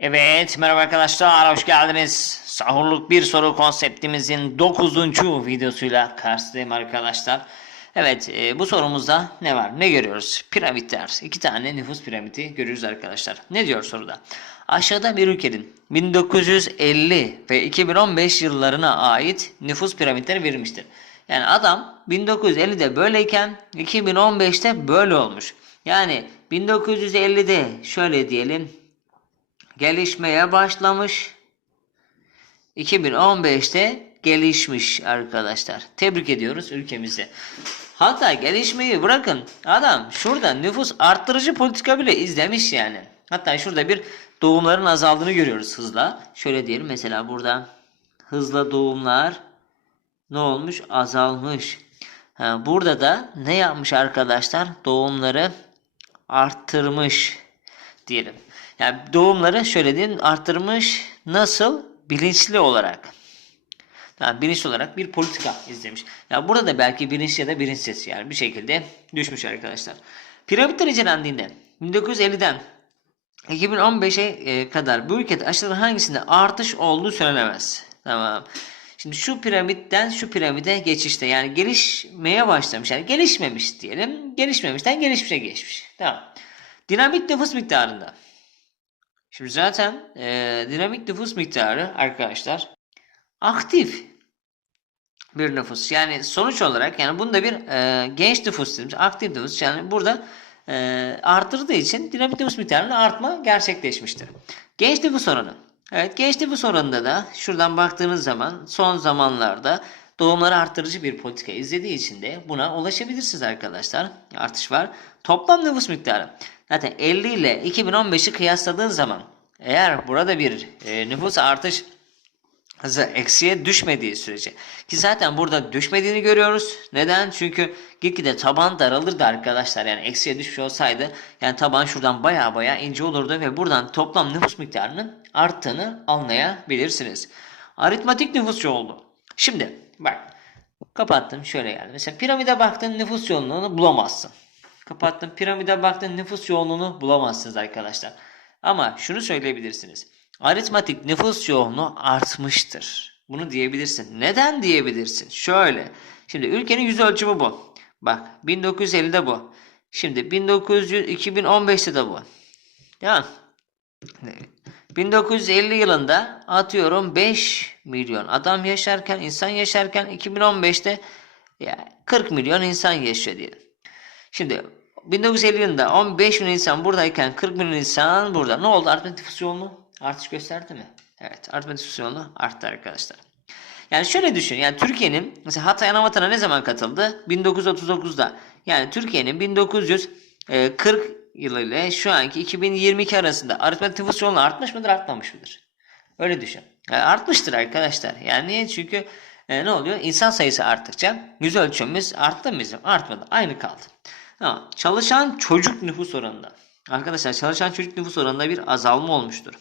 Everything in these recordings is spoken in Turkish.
Evet, merhaba arkadaşlar, hoş geldiniz. Sahurluk bir soru konseptimizin 9. videosuyla karşınızdayım arkadaşlar. Evet, e, bu sorumuzda ne var? Ne görüyoruz? Piramitler. İki tane nüfus piramidi görüyoruz arkadaşlar. Ne diyor soruda? Aşağıda bir ülkenin 1950 ve 2015 yıllarına ait nüfus piramitleri verilmiştir. Yani adam 1950'de böyleyken 2015'te böyle olmuş. Yani 1950'de şöyle diyelim gelişmeye başlamış. 2015'te gelişmiş arkadaşlar. Tebrik ediyoruz ülkemizi. Hatta gelişmeyi bırakın. Adam şurada nüfus arttırıcı politika bile izlemiş yani. Hatta şurada bir doğumların azaldığını görüyoruz hızla. Şöyle diyelim mesela burada hızla doğumlar ne olmuş? Azalmış. Ha, burada da ne yapmış arkadaşlar? Doğumları arttırmış diyelim. Yani doğumları şöyle diyeyim arttırmış nasıl? Bilinçli olarak. Yani bilinçli olarak bir politika izlemiş. Ya burada da belki bilinç ya da bilinçsiz yani bir şekilde düşmüş arkadaşlar. Piramitler incelendiğinde 1950'den 2015'e e, kadar bu ülkede aşıların hangisinde artış olduğu söylenemez. Tamam. Şimdi şu piramitten şu piramide geçişte yani gelişmeye başlamış. Yani gelişmemiş diyelim. Gelişmemişten gelişmişe geçmiş. Tamam. Dinamik nüfus miktarında. Şimdi zaten e, dinamik nüfus miktarı arkadaşlar aktif bir nüfus. Yani sonuç olarak yani bunda bir e, genç nüfus demiş. Aktif nüfus. Yani burada e, arttırdığı için dinamik nüfus miktarında artma gerçekleşmiştir. Genç nüfus oranı. Evet genç nüfus oranında da şuradan baktığınız zaman son zamanlarda doğumları arttırıcı bir politika izlediği için de buna ulaşabilirsiniz arkadaşlar. Artış var. Toplam nüfus miktarı. Zaten 50 ile 2015'i kıyasladığın zaman eğer burada bir e, nüfus artış hızı eksiye düşmediği sürece ki zaten burada düşmediğini görüyoruz. Neden? Çünkü gitgide taban daralırdı arkadaşlar. Yani eksiye düşmüş olsaydı yani taban şuradan baya baya ince olurdu ve buradan toplam nüfus miktarının arttığını anlayabilirsiniz. Aritmatik nüfus yoğunluğu. Şimdi bak kapattım şöyle geldi. Mesela piramide baktın nüfus yoğunluğunu bulamazsın. Kapattım piramide baktın nüfus yoğunluğunu bulamazsınız arkadaşlar. Ama şunu söyleyebilirsiniz. Aritmatik nüfus yoğunluğu artmıştır. Bunu diyebilirsin. Neden diyebilirsin? Şöyle. Şimdi ülkenin yüz ölçümü bu. Bak 1950'de bu. Şimdi 1900 2015'te de bu. Tamam. 1950 yılında atıyorum 5 milyon adam yaşarken, insan yaşarken 2015'te ya 40 milyon insan yaşıyor diyelim. Şimdi 1950 yılında 15 milyon insan buradayken 40 milyon insan burada. Ne oldu? Aritmetik nüfus yoğunluğu artış gösterdi mi? Evet. Aritmetik nüfus yoğunluğu arttı arkadaşlar. Yani şöyle düşün. Yani Türkiye'nin mesela Hatay Anavatan'a ne zaman katıldı? 1939'da. Yani Türkiye'nin 1940 yılı ile şu anki 2022 arasında aritmetik nüfus yoğunluğu artmış mıdır artmamış mıdır? Öyle düşün. Yani artmıştır arkadaşlar. Yani niye? Çünkü e, ne oluyor? İnsan sayısı arttıkça yüz ölçümümüz arttı mı bizim? Artmadı. Aynı kaldı. Tamam. Çalışan çocuk nüfus oranında. Arkadaşlar çalışan çocuk nüfus oranında bir azalma olmuştur.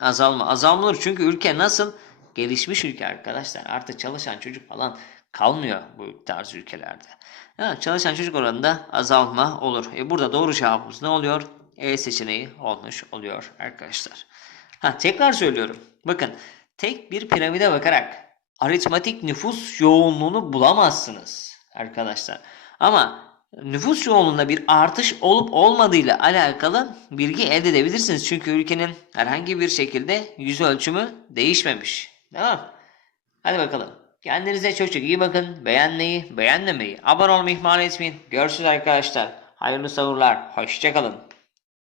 Azalma. Azalma çünkü ülke nasıl? Gelişmiş ülke arkadaşlar. Artık çalışan çocuk falan kalmıyor bu tarz ülkelerde. Ha, çalışan çocuk oranında azalma olur. E burada doğru cevabımız ne oluyor? E seçeneği olmuş oluyor arkadaşlar. Ha, tekrar söylüyorum. Bakın tek bir piramide bakarak aritmatik nüfus yoğunluğunu bulamazsınız arkadaşlar. Ama nüfus yoğunluğunda bir artış olup olmadığıyla alakalı bilgi elde edebilirsiniz. Çünkü ülkenin herhangi bir şekilde yüz ölçümü değişmemiş. Tamam. Hadi bakalım. Kendinize çok çok iyi bakın. Beğenmeyi, beğenmemeyi, abone olmayı ihmal etmeyin. Görüşürüz arkadaşlar. Hayırlı savurlar. Hoşçakalın.